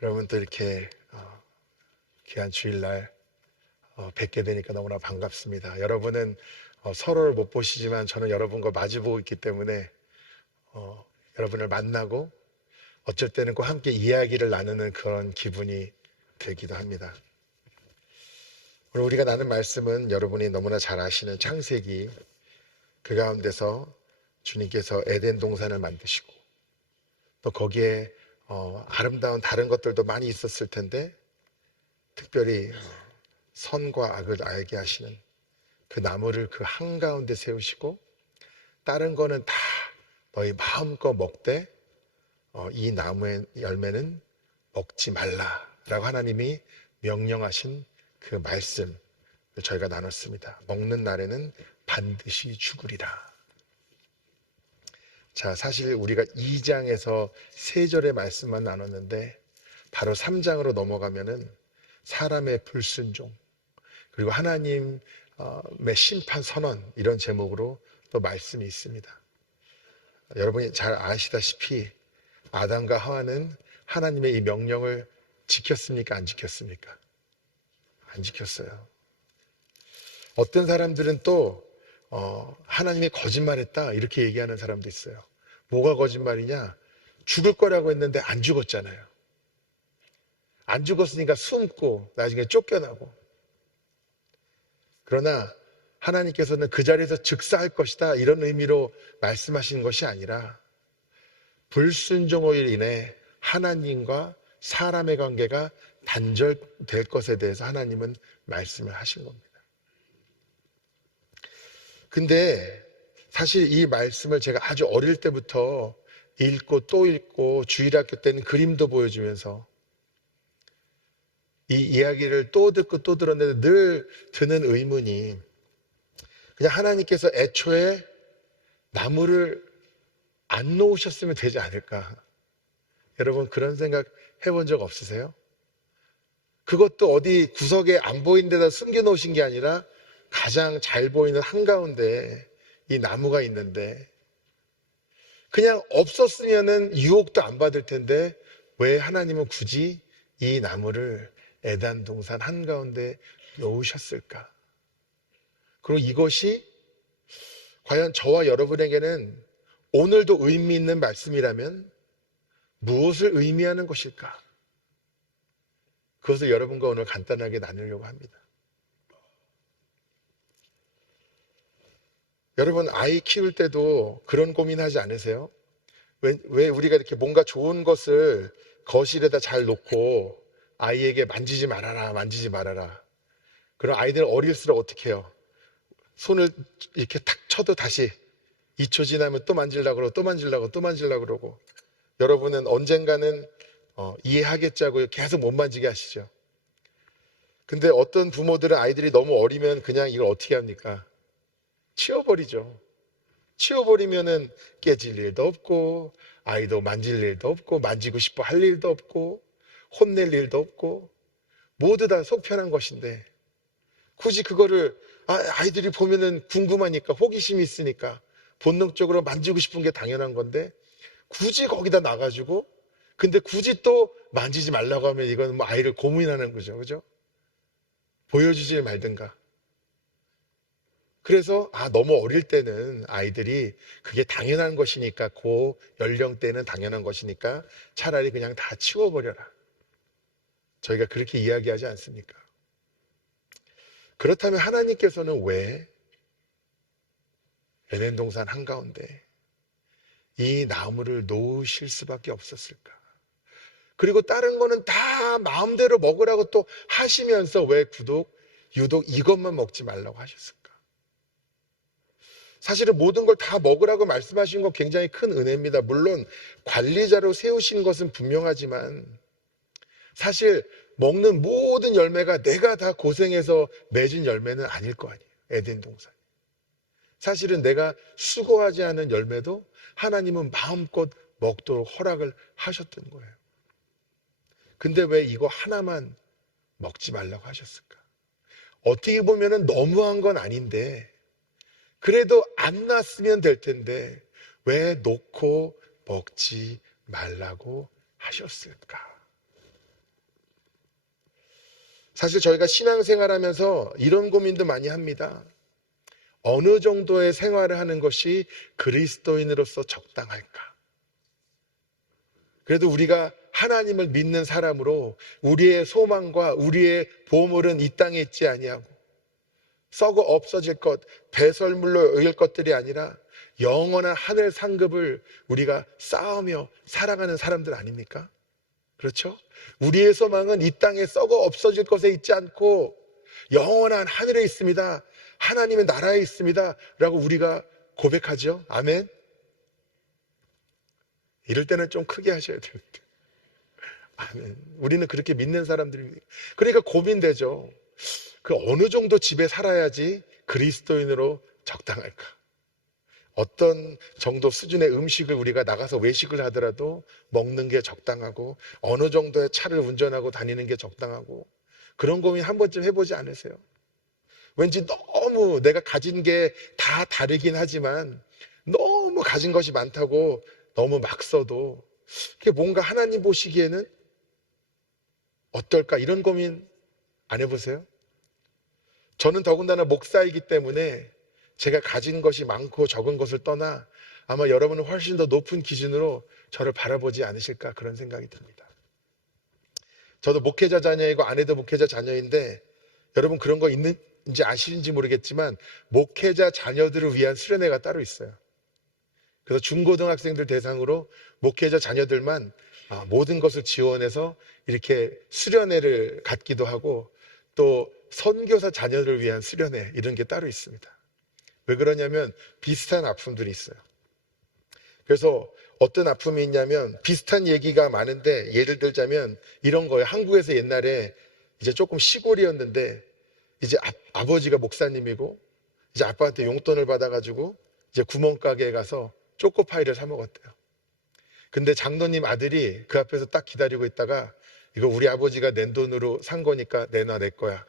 여러분 또 이렇게 귀한 주일날 뵙게 되니까 너무나 반갑습니다. 여러분은 서로를 못 보시지만 저는 여러분과 마주보고 있기 때문에 여러분을 만나고 어쩔 때는 꼭 함께 이야기를 나누는 그런 기분이 들기도 합니다. 오늘 우리가 나눈 말씀은 여러분이 너무나 잘 아시는 창세기, 그 가운데서 주님께서 에덴 동산을 만드시고 또 거기에 아름다운 다른 것들도 많이 있었을 텐데 특별히 선과 악을 알게 하시는 그 나무를 그 한가운데 세우시고 다른 거는 다 너희 마음껏 먹되 이 나무의 열매는 먹지 말라라고 하나님이 명령하신 그 말씀을 저희가 나눴습니다. 먹는 날에는 반드시 죽으리라. 자, 사실 우리가 2장에서 3절의 말씀만 나눴는데 바로 3장으로 넘어가면은 사람의 불순종 그리고 하나님의 심판 선언 이런 제목으로 또 말씀이 있습니다. 여러분이 잘 아시다시피 아담과 하와는 하나님의 이 명령을 지켰습니까? 안 지켰습니까? 안 지켰어요. 어떤 사람들은 또 하나님이 거짓말했다 이렇게 얘기하는 사람도 있어요. 뭐가 거짓말이냐? 죽을 거라고 했는데 안 죽었잖아요. 안 죽었으니까 숨고 나중에 쫓겨나고. 그러나 하나님께서는 그 자리에서 즉사할 것이다 이런 의미로 말씀하시는 것이 아니라 불순종으로 인해 하나님과 사람의 관계가 단절될 것에 대해서 하나님은 말씀을 하신 겁니다. 근데 사실 이 말씀을 제가 아주 어릴 때부터 읽고 또 읽고 주일학교 때는 그림도 보여주면서 이 이야기를 또 듣고 또 들었는데 늘 드는 의문이 그냥 하나님께서 애초에 나무를 안 놓으셨으면 되지 않을까. 여러분 그런 생각 해본 적 없으세요? 그것도 어디 구석에 안 보이는 데다 숨겨 놓으신 게 아니라 가장 잘 보이는 한가운데 이 나무가 있는데 그냥 없었으면은 유혹도 안 받을 텐데 왜 하나님은 굳이 이 나무를 에덴 동산 한가운데 놓으셨을까? 그리고 이것이 과연 저와 여러분에게는 오늘도 의미 있는 말씀이라면 무엇을 의미하는 것일까? 그것을 여러분과 오늘 간단하게 나누려고 합니다. 여러분 아이 키울 때도 그런 고민하지 않으세요? 왜 우리가 이렇게 뭔가 좋은 것을 거실에다 잘 놓고 아이에게 만지지 말아라 만지지 말아라. 그럼 아이들 어릴수록 어떻게 해요? 손을 이렇게 탁 쳐도 다시 2초 지나면 또 만지려고 그러고 또 만지려고 또 만지려고 그러고. 여러분은 언젠가는 이해하겠자고 계속 못 만지게 하시죠. 근데 어떤 부모들은 아이들이 너무 어리면 그냥 이걸 어떻게 합니까? 치워버리죠. 치워버리면은 깨질 일도 없고 아이도 만질 일도 없고 만지고 싶어 할 일도 없고 혼낼 일도 없고 모두 다 속편한 것인데 굳이 그거를 아이들이 보면은 궁금하니까 호기심이 있으니까 본능적으로 만지고 싶은 게 당연한 건데 굳이 거기다 놔가지고 근데 굳이 또 만지지 말라고 하면 이건 뭐 아이를 고문하는 거죠. 그죠? 보여주지 말든가. 그래서 너무 어릴 때는 아이들이 그게 당연한 것이니까 그 연령대는 당연한 것이니까 차라리 그냥 다 치워버려라. 저희가 그렇게 이야기하지 않습니까? 그렇다면 하나님께서는 왜 에덴 동산 한가운데 이 나무를 놓으실 수밖에 없었을까? 그리고 다른 거는 다 마음대로 먹으라고 또 하시면서 왜 유독 이것만 먹지 말라고 하셨을까? 사실은 모든 걸 다 먹으라고 말씀하신 건 굉장히 큰 은혜입니다. 물론 관리자로 세우신 것은 분명하지만 사실 먹는 모든 열매가 내가 다 고생해서 맺은 열매는 아닐 거 아니에요. 에덴 동산. 사실은 내가 수고하지 않은 열매도 하나님은 마음껏 먹도록 허락을 하셨던 거예요. 근데 왜 이거 하나만 먹지 말라고 하셨을까? 어떻게 보면은 너무한 건 아닌데 그래도 안 놨으면 될 텐데 왜 놓고 먹지 말라고 하셨을까? 사실 저희가 신앙생활하면서 이런 고민도 많이 합니다. 어느 정도의 생활을 하는 것이 그리스도인으로서 적당할까? 그래도 우리가 하나님을 믿는 사람으로 우리의 소망과 우리의 보물은 이 땅에 있지 아니하고 썩어 없어질 것, 배설물로 여길 것들이 아니라 영원한 하늘 상급을 우리가 쌓으며 살아가는 사람들 아닙니까? 그렇죠? 우리의 소망은 이 땅에 썩어 없어질 것에 있지 않고 영원한 하늘에 있습니다. 하나님의 나라에 있습니다. 라고 우리가 고백하죠. 아멘. 이럴 때는 좀 크게 하셔야 됩니다. 아멘. 우리는 그렇게 믿는 사람들입니다. 그러니까 고민되죠. 그 어느 정도 집에 살아야지 그리스도인으로 적당할까? 어떤 정도 수준의 음식을 우리가 나가서 외식을 하더라도 먹는 게 적당하고 어느 정도의 차를 운전하고 다니는 게 적당하고 그런 고민 한 번쯤 해보지 않으세요? 왠지 너무 내가 가진 게 다 다르긴 하지만 너무 가진 것이 많다고 너무 막 써도 그게 뭔가 하나님 보시기에는 어떨까? 이런 고민 안 해보세요? 저는 더군다나 목사이기 때문에 제가 가진 것이 많고 적은 것을 떠나 아마 여러분은 훨씬 더 높은 기준으로 저를 바라보지 않으실까 그런 생각이 듭니다. 저도 목회자 자녀이고 아내도 목회자 자녀인데 여러분 그런 거 있는지 아시는지 모르겠지만 목회자 자녀들을 위한 수련회가 따로 있어요. 그래서 중고등학생들 대상으로 목회자 자녀들만 모든 것을 지원해서 이렇게 수련회를 갖기도 하고 또 선교사 자녀를 위한 수련회 이런 게 따로 있습니다. 왜 그러냐면 비슷한 아픔들이 있어요. 그래서 어떤 아픔이 있냐면 비슷한 얘기가 많은데 예를 들자면 이런 거예요. 한국에서 옛날에 이제 조금 시골이었는데 이제 아버지가 목사님이고 이제 아빠한테 용돈을 받아가지고 이제 구멍가게에 가서 초코파이를 사 먹었대요. 근데 장로님 아들이 그 앞에서 딱 기다리고 있다가 이거 우리 아버지가 낸 돈으로 산 거니까 내놔 내 거야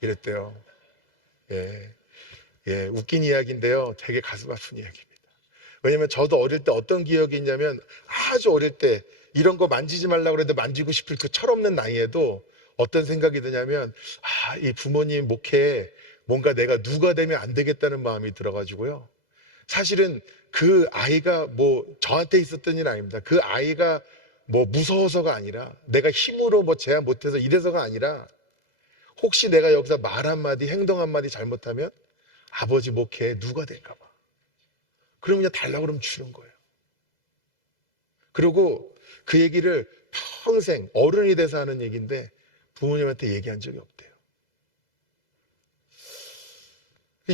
이랬대요. 웃긴 이야기인데요. 되게 가슴 아픈 이야기입니다. 왜냐면 저도 어릴 때 어떤 기억이 있냐면 아주 어릴 때 이런 거 만지지 말라고 그래도 만지고 싶을 그 철없는 나이에도 어떤 생각이 드냐면 이 부모님 목회에 뭔가 내가 누가 되면 안 되겠다는 마음이 들어가지고요. 사실은 그 아이가 뭐 저한테 있었던 일 아닙니다. 그 아이가 뭐 무서워서가 아니라 내가 힘으로 뭐 제한 못해서 이래서가 아니라 혹시 내가 여기서 말 한마디 행동 한마디 잘못하면 아버지 목회에 누가 될까 봐. 그럼 그냥 달라고 그러면 주는 거예요. 그리고 그 얘기를 평생 어른이 돼서 하는 얘기인데 부모님한테 얘기한 적이 없대요.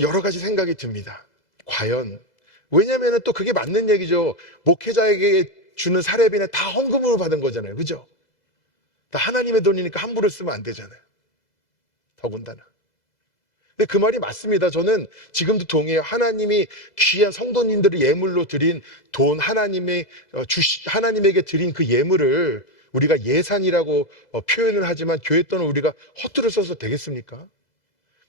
여러 가지 생각이 듭니다. 과연 왜냐면은 또 그게 맞는 얘기죠. 목회자에게 주는 사례비는 다 헌금으로 받은 거잖아요. 그죠? 다 하나님의 돈이니까 함부로 쓰면 안 되잖아요. 더군다나. 근데 그 말이 맞습니다. 저는 지금도 동의해요. 하나님이 귀한 성도님들을 예물로 드린 돈, 하나님에게 드린 그 예물을 우리가 예산이라고 표현을 하지만 교회 돈을 우리가 허투루 써서 되겠습니까?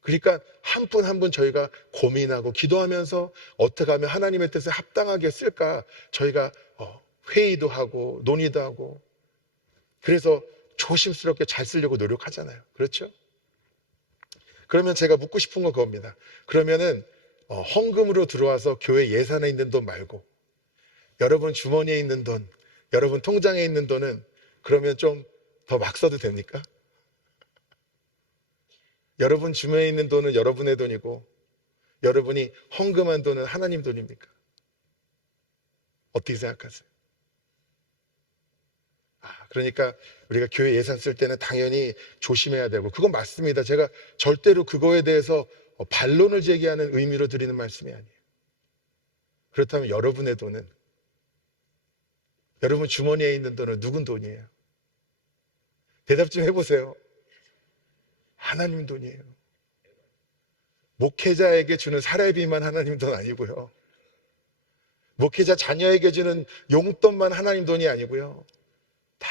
그러니까 한 분 한 분 저희가 고민하고 기도하면서 어떻게 하면 하나님의 뜻에 합당하게 쓸까 저희가 회의도 하고 논의도 하고 그래서 조심스럽게 잘 쓰려고 노력하잖아요. 그렇죠? 그러면 제가 묻고 싶은 건 그겁니다. 그러면은 헌금으로 들어와서 교회 예산에 있는 돈 말고 여러분 주머니에 있는 돈, 여러분 통장에 있는 돈은 그러면 좀 더 막 써도 됩니까? 여러분 주머니에 있는 돈은 여러분의 돈이고 여러분이 헌금한 돈은 하나님 돈입니까? 어떻게 생각하세요? 그러니까 우리가 교회 예산 쓸 때는 당연히 조심해야 되고 그건 맞습니다. 제가 절대로 그거에 대해서 반론을 제기하는 의미로 드리는 말씀이 아니에요. 그렇다면 여러분의 돈은 여러분 주머니에 있는 돈은 누군 돈이에요? 대답 좀 해보세요. 하나님 돈이에요. 목회자에게 주는 사례비만 하나님 돈 아니고요. 목회자 자녀에게 주는 용돈만 하나님 돈이 아니고요. 다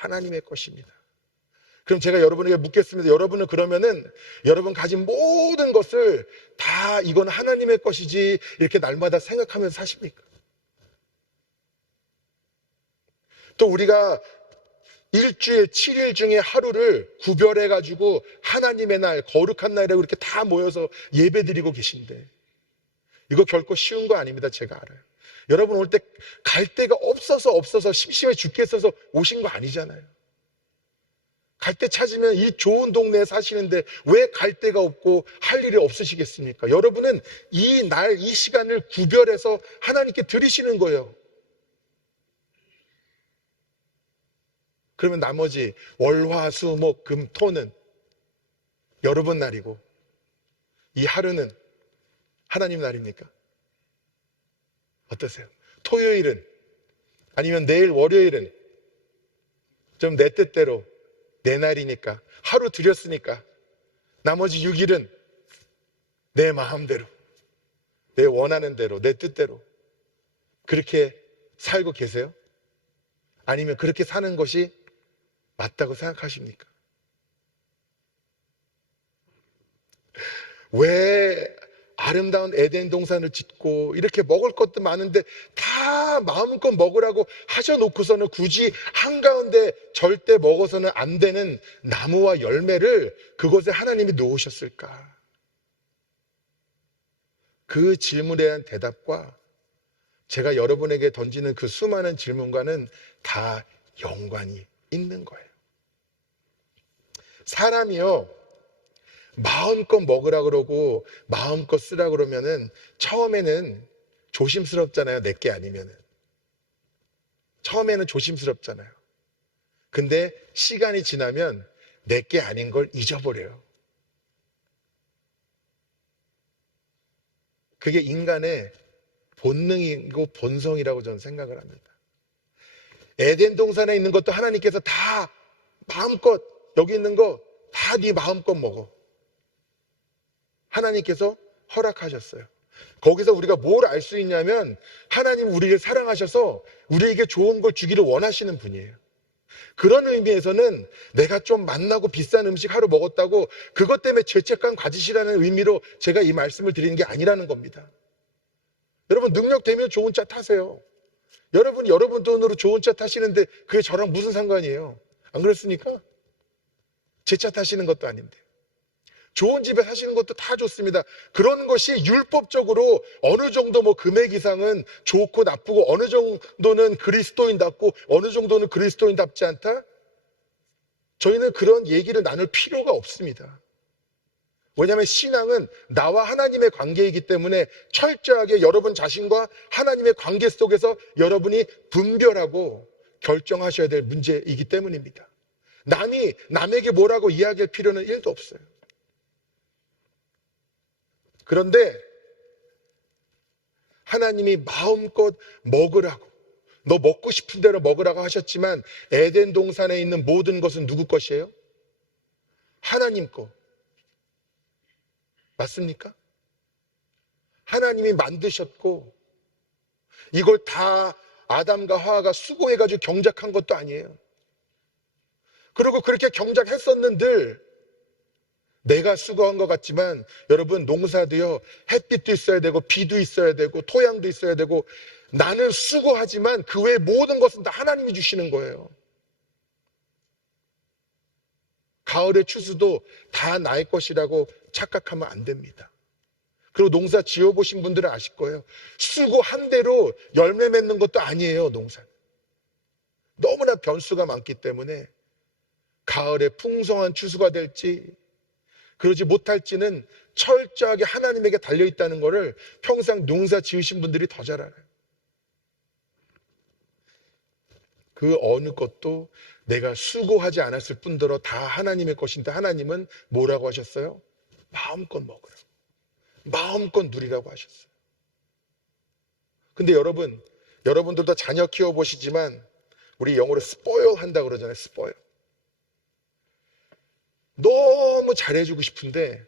하나님의 것입니다. 그럼 제가 여러분에게 묻겠습니다. 여러분은 그러면은 여러분 가진 모든 것을 다 이건 하나님의 것이지 이렇게 날마다 생각하면서 사십니까? 또 우리가 일주일 7일 중에 하루를 구별해가지고 하나님의 날, 거룩한 날이라고 이렇게 다 모여서 예배 드리고 계신데, 이거 결코 쉬운 거 아닙니다. 제가 알아요. 여러분 올 때 갈 데가 없어서 심심해 죽겠어서 오신 거 아니잖아요. 갈 데 찾으면 이 좋은 동네에 사시는데 왜 갈 데가 없고 할 일이 없으시겠습니까? 여러분은 이 날, 이 시간을 구별해서 하나님께 드리시는 거예요. 그러면 나머지 월, 화, 수, 목, 금, 토는 여러분 날이고 이 하루는 하나님 날입니까? 어떠세요? 토요일은 아니면 내일 월요일은 좀 내 뜻대로 내 날이니까 하루 드렸으니까 나머지 6일은 내 마음대로 내 원하는 대로 내 뜻대로 그렇게 살고 계세요? 아니면 그렇게 사는 것이 맞다고 생각하십니까? 왜 아름다운 에덴 동산을 짓고 이렇게 먹을 것도 많은데 다 마음껏 먹으라고 하셔놓고서는 굳이 한가운데 절대 먹어서는 안 되는 나무와 열매를 그곳에 하나님이 놓으셨을까? 그 질문에 대한 대답과 제가 여러분에게 던지는 그 수많은 질문과는 다 연관이 있는 거예요. 사람이요, 마음껏 먹으라 그러고 마음껏 쓰라 그러면은 처음에는 조심스럽잖아요. 내게 아니면은. 처음에는 조심스럽잖아요. 근데 시간이 지나면 내게 아닌 걸 잊어버려요. 그게 인간의 본능이고 본성이라고 저는 생각을 합니다. 에덴 동산에 있는 것도 하나님께서 다 마음껏 여기 있는 거 다 네 마음껏 먹어. 하나님께서 허락하셨어요. 거기서 우리가 뭘 알 수 있냐면 하나님 우리를 사랑하셔서 우리에게 좋은 걸 주기를 원하시는 분이에요. 그런 의미에서는 내가 좀 맛나고 비싼 음식 하루 먹었다고 그것 때문에 죄책감 가지시라는 의미로 제가 이 말씀을 드리는 게 아니라는 겁니다. 여러분 능력 되면 좋은 차 타세요. 여러분이 여러분 돈으로 좋은 차 타시는데 그게 저랑 무슨 상관이에요? 안 그렇습니까? 제 차 타시는 것도 아닌데. 좋은 집에 사시는 것도 다 좋습니다. 그런 것이 율법적으로 어느 정도 뭐 금액 이상은 좋고 나쁘고 어느 정도는 그리스도인답고 어느 정도는 그리스도인답지 않다? 저희는 그런 얘기를 나눌 필요가 없습니다. 왜냐하면 신앙은 나와 하나님의 관계이기 때문에 철저하게 여러분 자신과 하나님의 관계 속에서 여러분이 분별하고 결정하셔야 될 문제이기 때문입니다. 남이 남에게 뭐라고 이야기할 필요는 1도 없어요. 그런데 하나님이 마음껏 먹으라고, 너 먹고 싶은 대로 먹으라고 하셨지만 에덴 동산에 있는 모든 것은 누구 것이에요? 하나님 것. 맞습니까? 하나님이 만드셨고 이걸 다 아담과 하와가 수고해가지고 경작한 것도 아니에요. 그리고 그렇게 경작했었는들 내가 수고한 것 같지만 여러분 농사도요 햇빛도 있어야 되고 비도 있어야 되고 토양도 있어야 되고 나는 수고하지만 그 외의 모든 것은 다 하나님이 주시는 거예요. 가을의 추수도 다 나의 것이라고 착각하면 안 됩니다. 그리고 농사 지어보신 분들은 아실 거예요. 수고한 대로 열매 맺는 것도 아니에요. 농사 너무나 변수가 많기 때문에 가을에 풍성한 추수가 될지 그러지 못할지는 철저하게 하나님에게 달려있다는 것을 평생 농사 지으신 분들이 더 잘 알아요. 그 어느 것도 내가 수고하지 않았을 뿐더러 다 하나님의 것인데 하나님은 뭐라고 하셨어요? 마음껏 먹으라고, 마음껏 누리라고 하셨어요. 근데 여러분들도 자녀 키워보시지만 우리 영어로 스포일 한다고 그러잖아요. 스포일. 너무 잘해주고 싶은데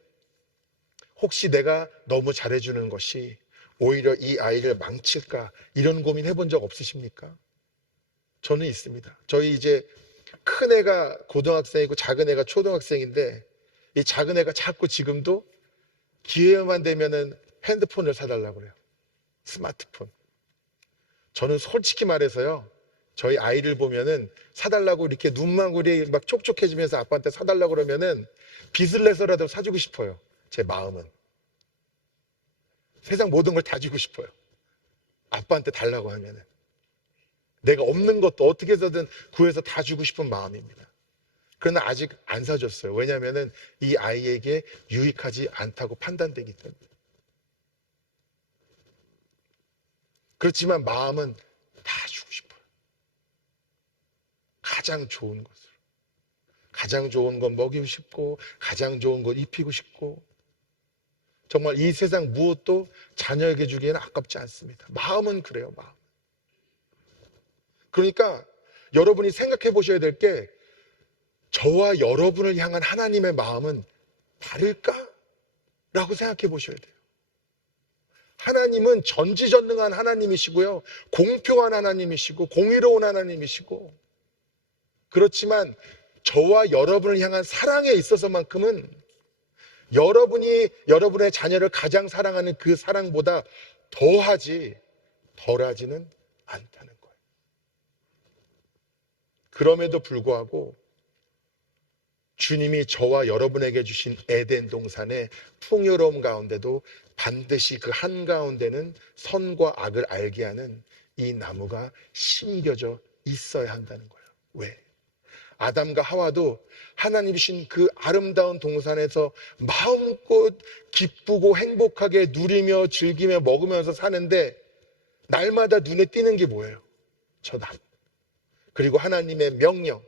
혹시 내가 너무 잘해주는 것이 오히려 이 아이를 망칠까 이런 고민 해본 적 없으십니까? 저는 있습니다. 저희 이제 큰 애가 고등학생이고 작은 애가 초등학생인데 이 작은 애가 자꾸 지금도 기회만 되면은 핸드폰을 사달라고 그래요. 스마트폰. 저는 솔직히 말해서요 저희 아이를 보면은 사달라고 이렇게 눈망울이 막 촉촉해지면서 아빠한테 사달라고 그러면은 빚을 내서라도 사주고 싶어요. 제 마음은. 세상 모든 걸 다 주고 싶어요. 아빠한테 달라고 하면은. 내가 없는 것도 어떻게 해서든 구해서 다 주고 싶은 마음입니다. 그러나 아직 안 사줬어요. 왜냐하면은 이 아이에게 유익하지 않다고 판단되기 때문에. 그렇지만 마음은 다 주고 싶어요. 가장 좋은 것을. 가장 좋은 건 먹이고 싶고, 가장 좋은 것 입히고 싶고, 정말 이 세상 무엇도 자녀에게 주기에는 아깝지 않습니다. 마음은 그래요, 마음. 그러니까 여러분이 생각해 보셔야 될 게, 저와 여러분을 향한 하나님의 마음은 다를까? 라고 생각해 보셔야 돼요. 하나님은 전지전능한 하나님이시고요, 공평한 하나님이시고 공의로운 하나님이시고, 그렇지만 저와 여러분을 향한 사랑에 있어서만큼은 여러분이 여러분의 자녀를 가장 사랑하는 그 사랑보다 더하지 덜하지는 않다는 거예요. 그럼에도 불구하고 주님이 저와 여러분에게 주신 에덴 동산의 풍요로움 가운데도 반드시 그 한가운데는 선과 악을 알게 하는 이 나무가 심겨져 있어야 한다는 거예요. 왜? 아담과 하와도 하나님이 주신 그 아름다운 동산에서 마음껏 기쁘고 행복하게 누리며 즐기며 먹으면서 사는데, 날마다 눈에 띄는 게 뭐예요? 저 나무. 그리고 하나님의 명령.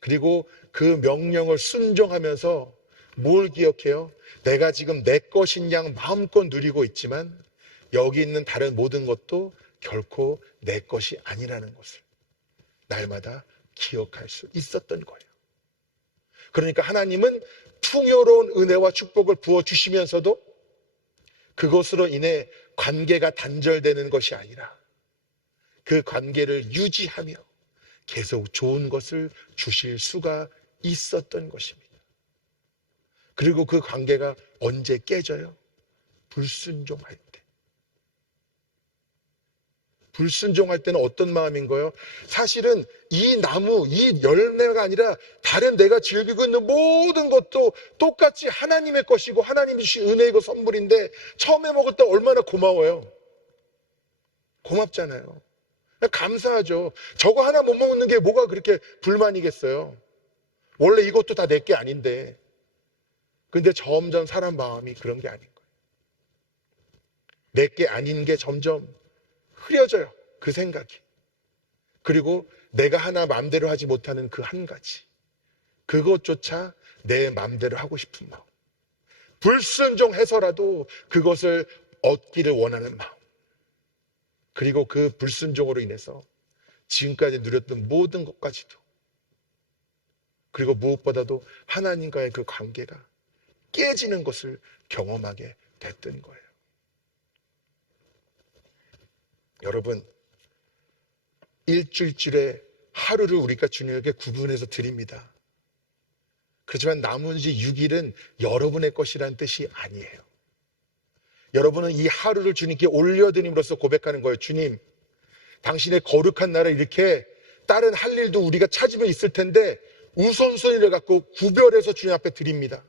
그리고 그 명령을 순종하면서 뭘 기억해요? 내가 지금 내 것인 양 마음껏 누리고 있지만 여기 있는 다른 모든 것도 결코 내 것이 아니라는 것을 날마다 기억할 수 있었던 거예요. 그러니까 하나님은 풍요로운 은혜와 축복을 부어주시면서도 그것으로 인해 관계가 단절되는 것이 아니라 그 관계를 유지하며 계속 좋은 것을 주실 수가 있었던 것입니다. 그리고 그 관계가 언제 깨져요? 불순종할 때. 불순종할 때는 어떤 마음인 거예요? 사실은 이 나무, 이 열매가 아니라 다른 내가 즐기고 있는 모든 것도 똑같이 하나님의 것이고 하나님이 주신 은혜이고 선물인데, 처음에 먹을 때 얼마나 고마워요. 고맙잖아요. 감사하죠. 저거 하나 못 먹는 게 뭐가 그렇게 불만이겠어요. 원래 이것도 다 내 게 아닌데. 근데 점점 사람 마음이 그런 게 아닌 거예요. 내 게 아닌 게 점점 흐려져요, 그 생각이. 그리고 내가 하나 마음대로 하지 못하는 그 한 가지, 그것조차 내 마음대로 하고 싶은 마음, 불순종해서라도 그것을 얻기를 원하는 마음, 그리고 그 불순종으로 인해서 지금까지 누렸던 모든 것까지도, 그리고 무엇보다도 하나님과의 그 관계가 깨지는 것을 경험하게 됐던 거예요. 여러분, 일주일에 하루를 우리가 주님에게 구분해서 드립니다. 그렇지만 나머지 6일은 여러분의 것이라는 뜻이 아니에요. 여러분은 이 하루를 주님께 올려드림으로써 고백하는 거예요. 주님, 당신의 거룩한 나라를 이렇게 다른 할 일도 우리가 찾으면 있을 텐데 우선순위를 갖고 구별해서 주님 앞에 드립니다.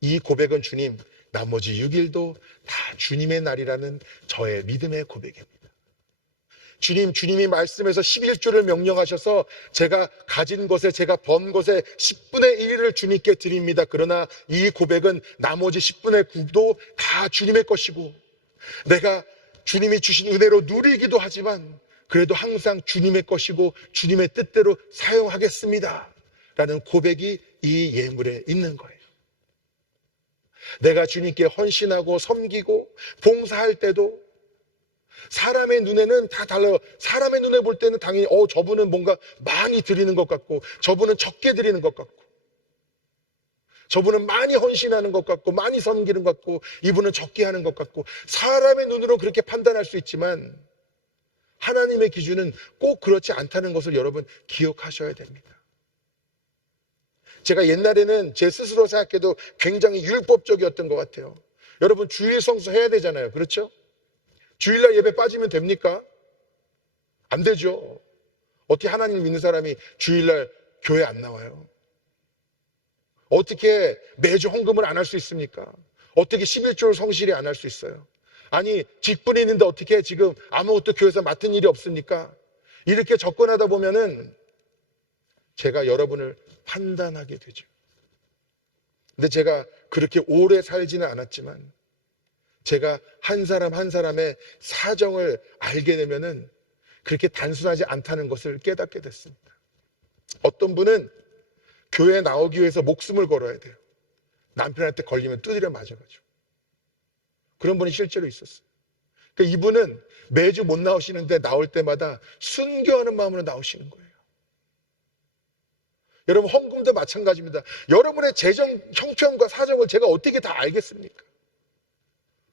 이 고백은 주님, 나머지 6일도 다 주님의 날이라는 저의 믿음의 고백입니다. 주님, 주님이 말씀에서 11조를 명령하셔서 제가 가진 것에, 제가 번 것에 10분의 1을 주님께 드립니다. 그러나 이 고백은 나머지 10분의 9도 다 주님의 것이고, 내가 주님이 주신 은혜로 누리기도 하지만 그래도 항상 주님의 것이고 주님의 뜻대로 사용하겠습니다 라는 고백이 이 예물에 있는 거예요. 내가 주님께 헌신하고 섬기고 봉사할 때도 사람의 눈에는 다 달라요. 사람의 눈에 볼 때는 당연히 저분은 뭔가 많이 드리는 것 같고, 저분은 적게 드리는 것 같고, 저분은 많이 헌신하는 것 같고 많이 섬기는 것 같고, 이분은 적게 하는 것 같고, 사람의 눈으로 그렇게 판단할 수 있지만 하나님의 기준은 꼭 그렇지 않다는 것을 여러분 기억하셔야 됩니다. 제가 옛날에는 제 스스로 생각해도 굉장히 율법적이었던 것 같아요. 여러분, 주일 성수 해야 되잖아요. 그렇죠? 주일날 예배 빠지면 됩니까? 안 되죠. 어떻게 하나님 믿는 사람이 주일날 교회 안 나와요? 어떻게 매주 헌금을 안 할 수 있습니까? 어떻게 11조를 성실히 안 할 수 있어요? 아니, 직분이 있는데 어떻게 지금 아무것도 교회에서 맡은 일이 없습니까? 이렇게 접근하다 보면은 제가 여러분을 판단하게 되죠. 근데 제가 그렇게 오래 살지는 않았지만 제가 한 사람 한 사람의 사정을 알게 되면은 그렇게 단순하지 않다는 것을 깨닫게 됐습니다. 어떤 분은 교회에 나오기 위해서 목숨을 걸어야 돼요. 남편한테 걸리면 두드려 맞아가지고. 그런 분이 실제로 있었어요. 그러니까 이분은 매주 못 나오시는데 나올 때마다 순교하는 마음으로 나오시는 거예요. 여러분, 헌금도 마찬가지입니다. 여러분의 재정 형편과 사정을 제가 어떻게 다 알겠습니까?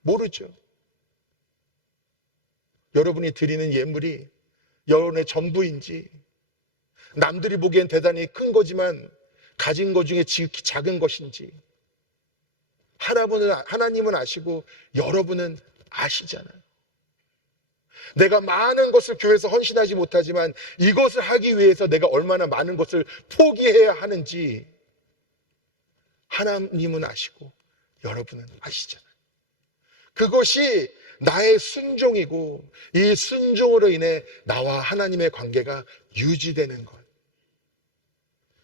모르죠. 여러분이 드리는 예물이 여러분의 전부인지, 남들이 보기엔 대단히 큰 거지만 가진 것 중에 지극히 작은 것인지, 하나님은 아시고 여러분은 아시잖아요. 내가 많은 것을 교회에서 헌신하지 못하지만 이것을 하기 위해서 내가 얼마나 많은 것을 포기해야 하는지 하나님은 아시고 여러분은 아시잖아요. 그것이 나의 순종이고 이 순종으로 인해 나와 하나님의 관계가 유지되는 것,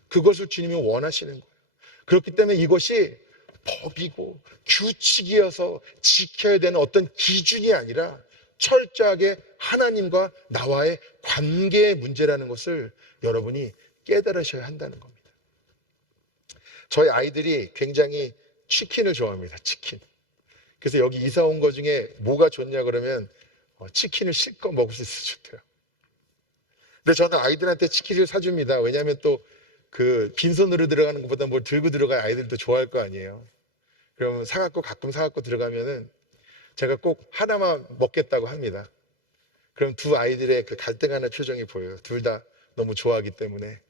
그것을 주님이 원하시는 거예요. 그렇기 때문에 이것이 법이고 규칙이어서 지켜야 되는 어떤 기준이 아니라 철저하게 하나님과 나와의 관계의 문제라는 것을 여러분이 깨달으셔야 한다는 겁니다. 저희 아이들이 굉장히 치킨을 좋아합니다. 치킨. 그래서 여기 이사 온 거 중에 뭐가 좋냐 그러면 치킨을 실컷 먹을 수 있어서 좋대요. 근데 저는 아이들한테 치킨을 사줍니다. 왜냐하면 또 그 빈손으로 들어가는 것보다 뭘 들고 들어가야 아이들도 좋아할 거 아니에요. 그러면 가끔 사갖고 들어가면은 제가 꼭 하나만 먹겠다고 합니다. 그럼 두 아이들의 그 갈등하는 표정이 보여요. 둘 다 너무 좋아하기 때문에.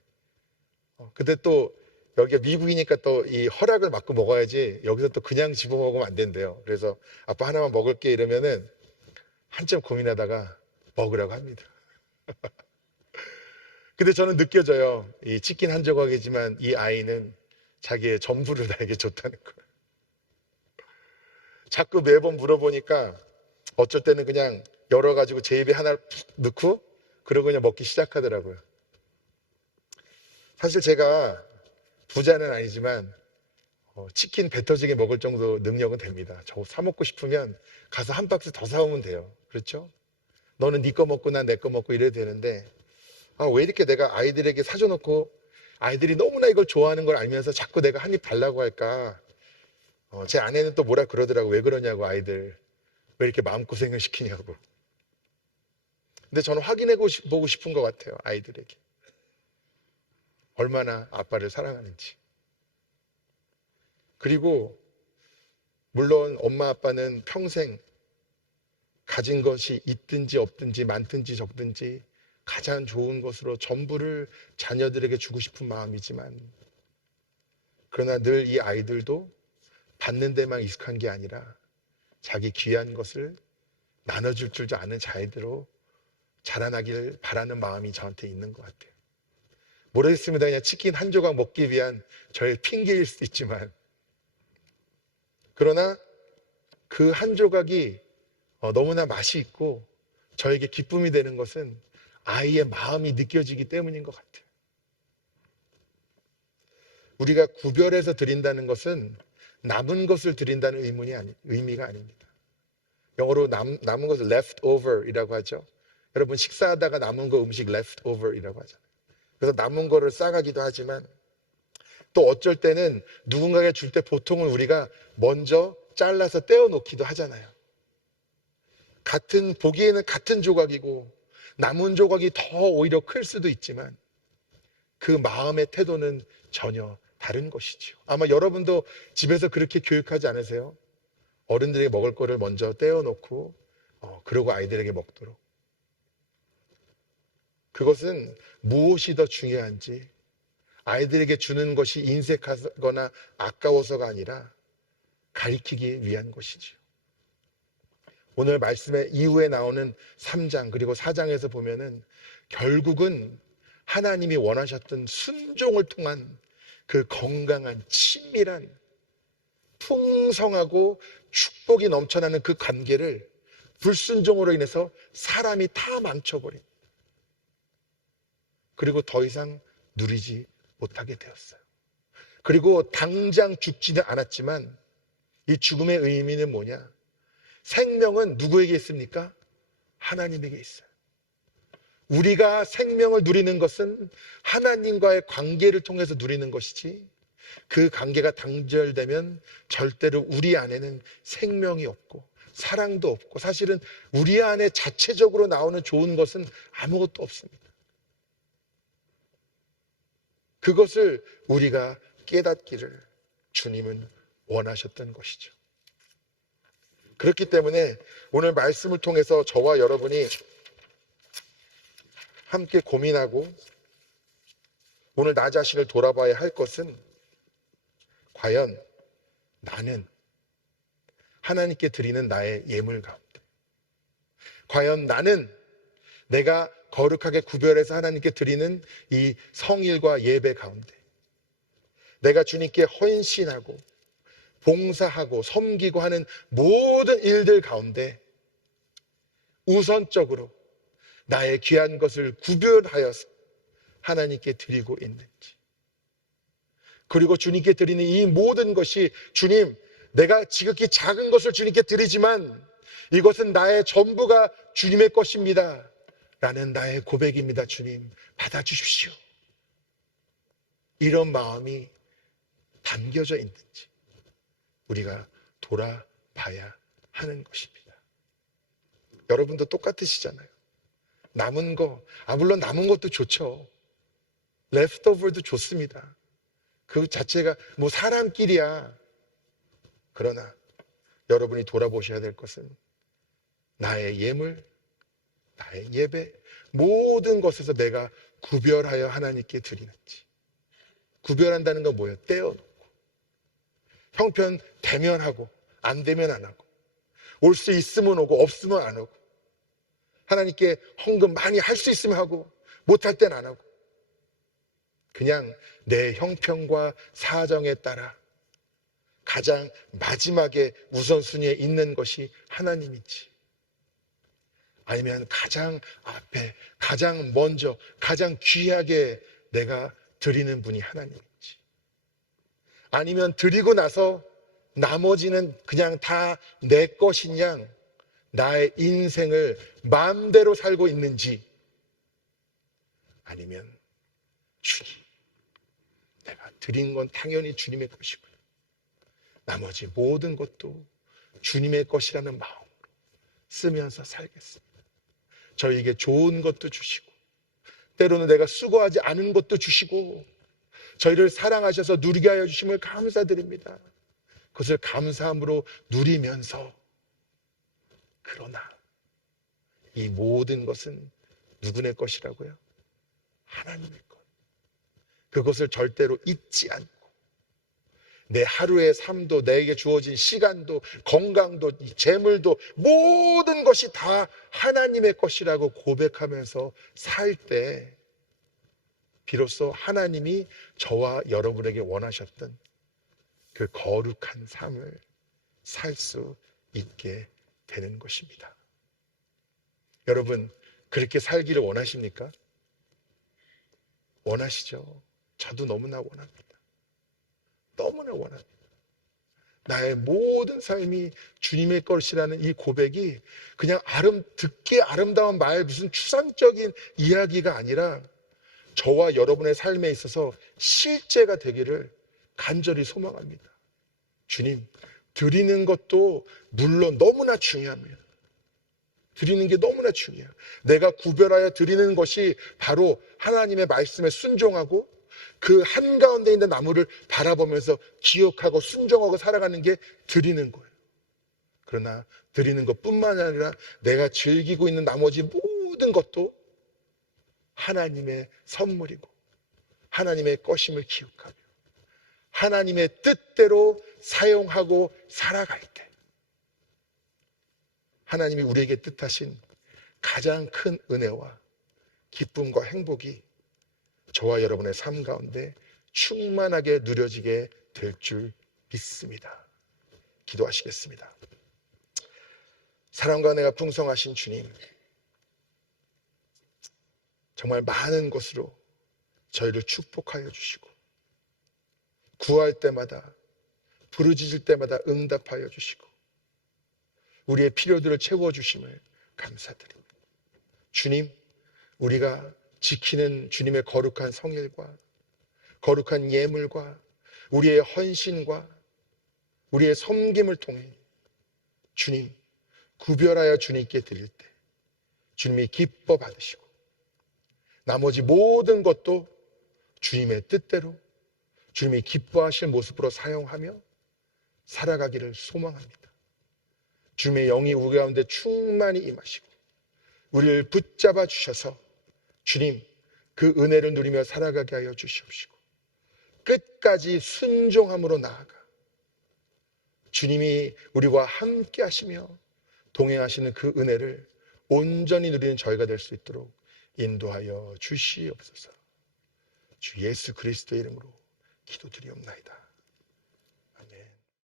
근데 또 여기가 미국이니까 또 이 허락을 받고 먹어야지 여기서 또 그냥 집어먹으면 안 된대요. 그래서 아빠 하나만 먹을게 이러면은 한참 고민하다가 먹으라고 합니다. 근데 저는 느껴져요. 이 치킨 한 조각이지만 이 아이는 자기의 전부를 나에게 줬다는 거예요. 자꾸 매번 물어보니까 어쩔 때는 그냥 열어가지고 제 입에 하나 푹 넣고 그러고 그냥 먹기 시작하더라고요. 사실 제가 부자는 아니지만 치킨 배 터지게 먹을 정도 능력은 됩니다. 저 사 먹고 싶으면 가서 한 박스 더 사오면 돼요. 그렇죠? 너는 네 거 먹고 난 내 거 먹고 이래도 되는데 왜 이렇게 내가 아이들에게 사줘놓고 아이들이 너무나 이걸 좋아하는 걸 알면서 자꾸 내가 한 입 달라고 할까. 제 아내는 또 뭐라 그러더라고. 왜 그러냐고, 아이들 왜 이렇게 마음고생을 시키냐고. 근데 저는 확인해 보고 싶은 것 같아요. 아이들에게 얼마나 아빠를 사랑하는지. 그리고 물론 엄마 아빠는 평생 가진 것이 있든지 없든지 많든지 적든지 가장 좋은 것으로 전부를 자녀들에게 주고 싶은 마음이지만, 그러나 늘 이 아이들도 받는 데만 익숙한 게 아니라 자기 귀한 것을 나눠줄 줄 아는 자애대로 자라나기를 바라는 마음이 저한테 있는 것 같아요. 모르겠습니다. 그냥 치킨 한 조각 먹기 위한 저의 핑계일 수도 있지만, 그러나 그 한 조각이 너무나 맛이 있고 저에게 기쁨이 되는 것은 아이의 마음이 느껴지기 때문인 것 같아요. 우리가 구별해서 드린다는 것은 남은 것을 드린다는 의미가 아닙니다. 영어로 남은 것을 leftover이라고 하죠. 여러분, 식사하다가 남은 거 음식 leftover이라고 하잖아요. 그래서 남은 거를 싸가기도 하지만 또 어쩔 때는 누군가에게 줄 때 보통은 우리가 먼저 잘라서 떼어 놓기도 하잖아요. 보기에는 같은 조각이고 남은 조각이 더 오히려 클 수도 있지만 그 마음의 태도는 전혀 다른 것이죠. 아마 여러분도 집에서 그렇게 교육하지 않으세요? 어른들에게 먹을 거를 먼저 떼어 놓고 그러고 아이들에게 먹도록. 그것은 무엇이 더 중요한지, 아이들에게 주는 것이 인색하거나 아까워서가 아니라 가리키기 위한 것이지요. 오늘 말씀의 이후에 나오는 3장 그리고 4장에서 보면은 결국은 하나님이 원하셨던 순종을 통한 그 건강한 친밀한 풍성하고 축복이 넘쳐나는 그 관계를 불순종으로 인해서 사람이 다 망쳐버린, 그리고 더 이상 누리지 못하게 되었어요. 그리고 당장 죽지는 않았지만 이 죽음의 의미는 뭐냐? 생명은 누구에게 있습니까? 하나님에게 있어요. 우리가 생명을 누리는 것은 하나님과의 관계를 통해서 누리는 것이지, 그 관계가 단절되면 절대로 우리 안에는 생명이 없고 사랑도 없고, 사실은 우리 안에 자체적으로 나오는 좋은 것은 아무것도 없습니다. 그것을 우리가 깨닫기를 주님은 원하셨던 것이죠. 그렇기 때문에 오늘 말씀을 통해서 저와 여러분이 함께 고민하고 오늘 나 자신을 돌아봐야 할 것은, 과연 나는 하나님께 드리는 나의 예물 가운데, 과연 나는 내가 거룩하게 구별해서 하나님께 드리는 이 성일과 예배 가운데, 내가 주님께 헌신하고 봉사하고 섬기고 하는 모든 일들 가운데 우선적으로 나의 귀한 것을 구별하여서 하나님께 드리고 있는지, 그리고 주님께 드리는 이 모든 것이, 주님, 내가 지극히 작은 것을 주님께 드리지만 이것은 나의 전부가 주님의 것입니다 라는 나의 고백입니다. 주님, 받아주십시오. 이런 마음이 담겨져 있는지 우리가 돌아봐야 하는 것입니다. 여러분도 똑같으시잖아요. 남은 거, 물론 남은 것도 좋죠. leftover도 좋습니다. 그 자체가 뭐 사람끼리야. 그러나 여러분이 돌아보셔야 될 것은 나의 예물, 나의 예배, 모든 것에서 내가 구별하여 하나님께 드리는지. 구별한다는 건 뭐예요? 떼어놓고, 형편 되면 하고 안 되면 안 하고, 올 수 있으면 오고 없으면 안 오고, 하나님께 헌금 많이 할 수 있으면 하고 못할 땐 안 하고, 그냥 내 형편과 사정에 따라 가장 마지막에 우선순위에 있는 것이 하나님인지, 아니면 가장 앞에, 가장 먼저, 가장 귀하게 내가 드리는 분이 하나님인지, 아니면 드리고 나서 나머지는 그냥 다 내 것인 양 나의 인생을 마음대로 살고 있는지, 아니면 주님, 내가 드린 건 당연히 주님의 것이고요, 나머지 모든 것도 주님의 것이라는 마음으로 쓰면서 살겠습니다. 저에게 좋은 것도 주시고, 때로는 내가 수고하지 않은 것도 주시고, 저희를 사랑하셔서 누리게 하여 주심을 감사드립니다. 그것을 감사함으로 누리면서, 그러나 이 모든 것은 누구의 것이라고요? 하나님의 것. 그것을 절대로 잊지 않고, 내 하루의 삶도, 내게 주어진 시간도, 건강도, 재물도, 모든 것이 다 하나님의 것이라고 고백하면서 살 때, 비로소 하나님이 저와 여러분에게 원하셨던 그 거룩한 삶을 살 수 있게 되는 것입니다. 여러분, 그렇게 살기를 원하십니까? 원하시죠? 저도 너무나 원합니다. 너무나 원합니다. 나의 모든 삶이 주님의 것이라는 이 고백이 그냥 듣기 아름다운 말, 무슨 추상적인 이야기가 아니라 저와 여러분의 삶에 있어서 실제가 되기를 간절히 소망합니다. 주님, 드리는 것도 물론 너무나 중요합니다. 드리는 게 너무나 중요해요. 내가 구별하여 드리는 것이 바로 하나님의 말씀에 순종하고 그 한가운데 있는 나무를 바라보면서 기억하고 순종하고 살아가는 게 드리는 거예요. 그러나 드리는 것뿐만 아니라 내가 즐기고 있는 나머지 모든 것도 하나님의 선물이고 하나님의 것임을 기억하며 하나님의 뜻대로 사용하고 살아갈 때 하나님이 우리에게 뜻하신 가장 큰 은혜와 기쁨과 행복이 저와 여러분의 삶 가운데 충만하게 누려지게 될 줄 믿습니다. 기도하시겠습니다. 사랑과 은혜가 풍성하신 주님, 정말 많은 것으로 저희를 축복하여 주시고 구할 때마다 부르짖을 때마다 응답하여 주시고 우리의 필요들을 채워주심을 감사드립니다. 주님, 우리가 지키는 주님의 거룩한 성일과 거룩한 예물과 우리의 헌신과 우리의 섬김을 통해 주님 구별하여 주님께 드릴 때 주님이 기뻐 받으시고 나머지 모든 것도 주님의 뜻대로 주님이 기뻐하실 모습으로 사용하며 살아가기를 소망합니다. 주님의 영이 우리 가운데 충만히 임하시고 우리를 붙잡아 주셔서 주님 그 은혜를 누리며 살아가게 하여 주시옵시고 끝까지 순종함으로 나아가 주님이 우리와 함께 하시며 동행하시는 그 은혜를 온전히 누리는 저희가 될 수 있도록 인도하여 주시옵소서. 주 예수 그리스도의 이름으로 기도드리옵나이다.